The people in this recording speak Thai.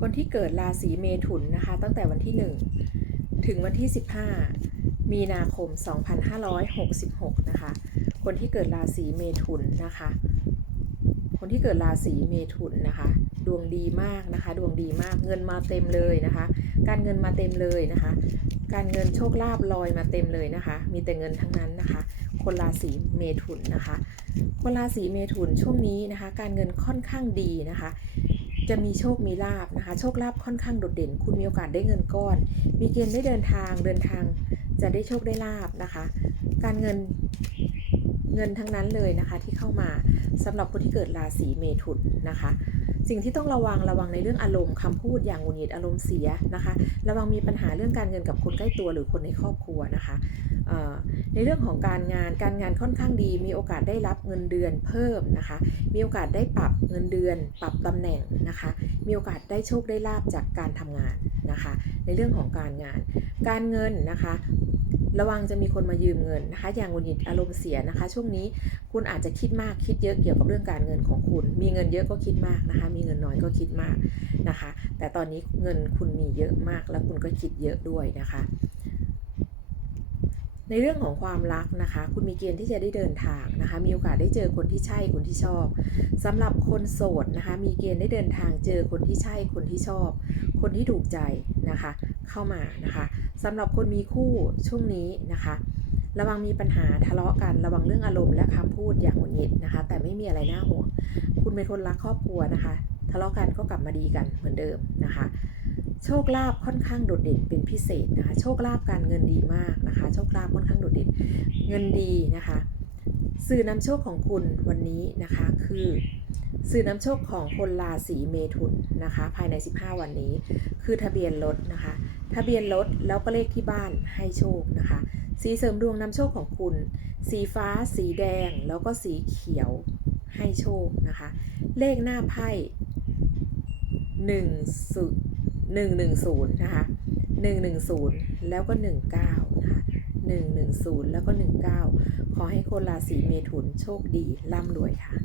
คนที่เกิดราศีเมถุนนะคะ ตั้งแต่วันที่ 1 ถึงวันที่ 15 มีนาคม 2566 นะคะ คนที่เกิดราศีเมถุนนะคะ คนที่เกิดราศีเมถุนนะคะ ดวงดีมากนะคะ ดวงดีมากเงินมาเต็มเลยนะคะ การเงินมาเต็มเลยนะคะ การเงินโชคลาภลอยมาเต็มเลยนะคะ มีแต่เงินทั้งนั้นนะคะ คนราศีเมถุนนะคะ คนราศีเมถุนช่วงนี้นะคะ การเงินค่อนข้างดีนะคะ จะมีโชคมีลาบนะคะ โชคลาภค่อนข้างโดดเด่น คุณมีโอกาสได้เงินก้อน มีเกณฑ์ได้เดินทางเดินทางจะได้โชคได้ลาบนะคะ การเงินเงินทั้งนั้นเลยนะคะที่เข้ามาสำหรับคนที่เกิดราศีเมถุนนะคะ สิ่งที่ต้องระวังระวังในเรื่องอารมณ์คำพูดอย่างหงุดหงิดอารมณ์เสียนะคะ ระวังมีปัญหาเรื่องการเงินกับคนใกล้ตัวหรือคนในครอบครัวนะคะในเรื่องของการงานการงานค่อนข้างดี มีโอกาสได้รับเงินเดือนเพิ่มนะคะ มีโอกาสได้ปรับเงินเดือน ปรับตำแหน่งนะคะ มีโอกาสได้โชคได้ลาบจากการทำงานนะคะ ในเรื่องของการงาน การเงินนะคะ ระวังจะมีคนมายืมเงินนะคะ อย่างหงุดหงิดอารมณ์เสียนะคะ ช่วงนี้คุณอาจจะคิดมากคิดเยอะเกี่ยวกับเรื่องการเงินของคุณ มีเงินเยอะก็คิดมากนะคะ มีเงินน้อยก็คิดมากนะคะ แต่ตอนนี้เงินคุณมีเยอะมากแล้วคุณก็คิดเยอะด้วยนะคะ ในเรื่องของความรักนะคะ คุณมีเกณฑ์ที่จะได้เดินทางนะคะ มีโอกาสได้เจอคนที่ใช่คนที่ชอบสำหรับคนโสดนะคะ มีเกณฑ์ได้เดินทางเจอคนที่ใช่คนที่ชอบ คนที่ถูกใจนะคะ เข้ามานะคะสำหรับคนมีคู่ช่วงนี้นะคะ ระวังมีปัญหาทะเลาะกันระวังเรื่องอารมณ์และคำพูดอย่างหงุดหงิดนะคะ แต่ไม่มีอะไรน่าห่วง คุณเป็นคนรักครอบครัวนะคะ ทะเลาะกันก็กลับมาดีกันเหมือนเดิมนะคะ โชคลาภค่อนข้างโดดเด่นเป็นพิเศษนะคะ โชคลาภการเงินดีมากนะคะ โชคลาภค่อนข้างโดดเด่น เงินดีนะคะ สื่อนำโชคของคุณวันนี้นะคะคือสื่อนำโชคของคนราศีเมถุนนะคะ ภายใน 15 วันนี้ คือทะเบียนรถนะคะ ทะเบียนรถแล้วก็เลขที่บ้านให้โชคนะคะ สีเสริมดวงนำโชคของคุณ สีฟ้า สีแดง แล้วก็สีเขียวให้โชคนะคะ เลขหน้าไพ่1สุด 110 นะคะ 110 แล้วก็ 19 นะคะ 110 แล้วก็ 19 ขอให้คนราศีเมถุนโชคดีร่ำรวยค่ะ